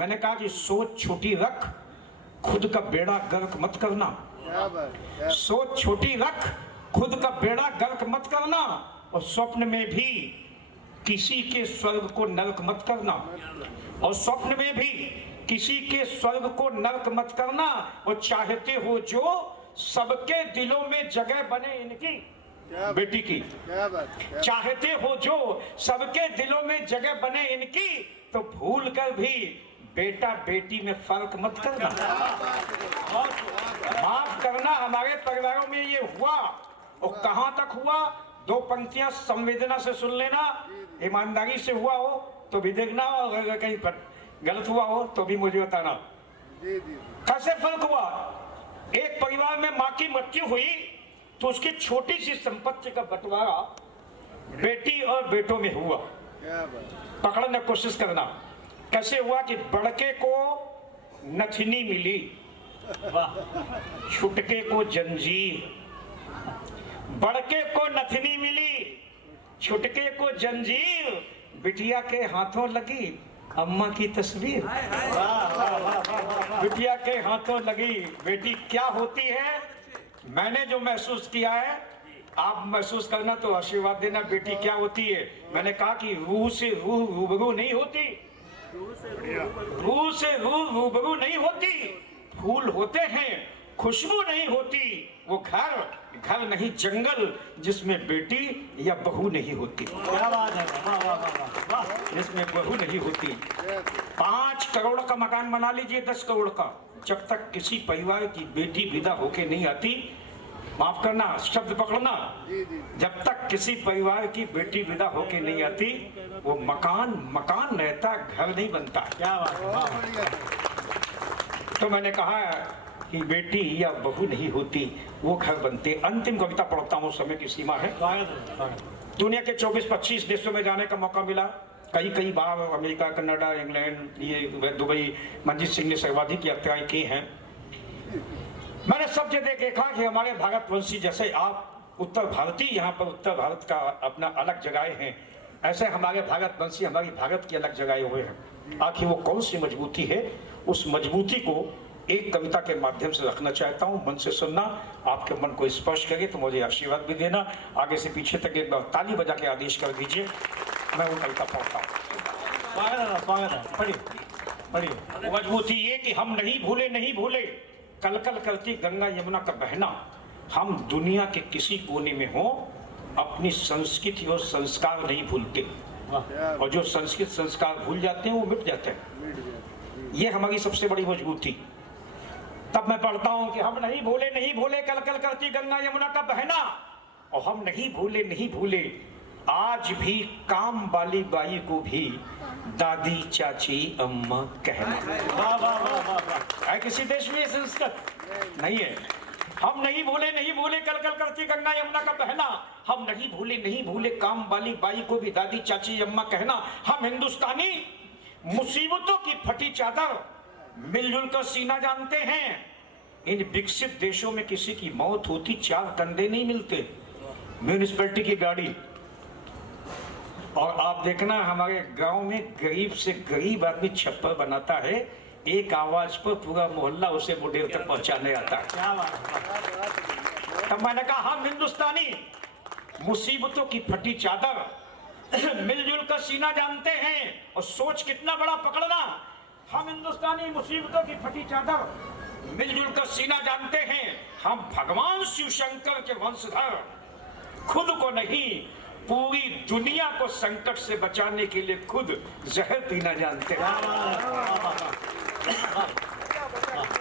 मैंने कहा कि सोच छोटी रख, खुद का बेड़ा गर्क मत करना। सोच छोटी रख, खुद का बेड़ा गर्क मत करना, और स्वप्न में भी किसी के स्वर्ग को नरक मत करना। और स्वप्न में भी किसी के स्वर्ग को नरक मत करना। और चाहते हो जो सबके दिलों में जगह बने इनकी, बेटी की, चाहते हो जो सबके दिलों में जगह बने इनकी, तो भूल कर भी बेटा बेटी में फर्क मत करना। माफ करना, हमारे परिवारों में ये हुआ। और कहां तक हुआ, दो पंक्तियां संवेदना से सुन लेना। ईमानदारी से हुआ हो तो भी देखना, और अगर कहीं गलत हुआ हो तो भी मुझे बताना। कैसे फर्क हुआ? एक परिवार में मां की मृत्यु हुई तो उसकी छोटी सी संपत्ति का बंटवारा बेटी और बेटों में हुआ। पकड़ने की कोशिश करना। कैसे हुआ कि बड़के को नथनी मिली, छुटके को जंजीर। बड़के को नथनी मिली, छुटके को जंजीर, बिटिया के हाथों लगी अम्मा की तस्वीर। बिटिया के हाथों लगी बेटी क्या होती है। मैंने जो महसूस किया है, आप महसूस करना तो आशीर्वाद देना। बेटी क्या होती है? मैंने कहा कि रूह से रूह रूबरू नहीं होती, रूह से रूह रूबरू नहीं होती। फूल होते हैं, खुशबू नहीं होती। वो घर नहीं जंगल जिसमें बेटी या बहू नहीं होती। क्या बात है, जिसमें बहू नहीं होती। 5 करोड़ का मकान बना लीजिए, 10 करोड़ का, जब तक किसी परिवार की बेटी विदा होके नहीं आती, माफ करना शब्द पकड़ना, जब तक किसी परिवार की बेटी विदा होके नहीं आती, वो मकान रहता, घर नहीं बनता। क्या बात है। तो मैंने कहा कि बेटी या बहू नहीं होती, वो घर बनते। अंतिम कविता पढ़ता हूँ, समय की सीमा है। दुनिया के 24-25 देशों में जाने का मौका मिला। कई बार अमेरिका, कनाडा, इंग्लैंड, ये दुबई, मंजीत सिंह ने सर्वाधिक यात्राएं की हैं। मैंने सब जगह देखा कि हमारे भारतवंशी जैसे आप उत्तर भारतीय यहाँ पर उत्तर भारत का अपना अलग जगह हैं, ऐसे हमारे भारतवंशी हमारी भारत की अलग जगह हुए हैं। आखिर वो कौन सी मजबूती है? उस मजबूती को एक कविता के माध्यम से रखना चाहता हूँ। मन से सुनना, आपके मन को स्पर्श करे तो मुझे आशीर्वाद भी देना। आगे से पीछे तक एक बार ताली बजा के आदेश कर दीजिए। मैं वो कविता पढ़ता हूँ। पढ़िए। मजबूती ये कि हम नहीं भूले कल करती गंगा यमुना का बहना। हम दुनिया के किसी कोने में हो, अपनी संस्कृति और संस्कार नहीं भूलते। और जो संस्कृत संस्कार भूल जाते हैं वो मिट जाते हैं। ये हमारी सबसे बड़ी मजबूती। तब मैं पढ़ता हूं कि हम नहीं भूले कल करती गंगा यमुना का बहना। और हम नहीं भूले आज भी काम वाली बाई को भी दादी, चाची, अम्मा कहना। किसी देश में संस्कृत नहीं है। हम नहीं भूले कल करती गंगा यमुना का बहना। हम नहीं भूले काम वाली बाई को भी दादी, चाची, अम्मा कहना। हम हिंदुस्तानी मुसीबतों की फटी चादर मिलजुल कर सीना जानते हैं। इन विकसित देशों में किसी की मौत होती 4 कंधे नहीं मिलते। म्यूनिसिपैलिटी की गाड़ी, और आप देखना हमारे गांव में गरीब से गरीब आदमी छप्पर बनाता है, एक आवाज पर पूरा मोहल्ला उसे मुडेर तक पहुंचाने आता है। तब मैंने कहा हम हिंदुस्तानी मुसीबतों की फटी चादर मिलजुल कर सीना जानते हैं। और सोच कितना बड़ा पकड़ना। हम हिंदुस्तानी मुसीबतों की फटी चादर मिलजुल कर सीना जानते हैं। हम भगवान शिव शंकर के वंशधर, खुद को नहीं पूरी दुनिया को संकट से बचाने के लिए खुद जहर पीना जानते हैं।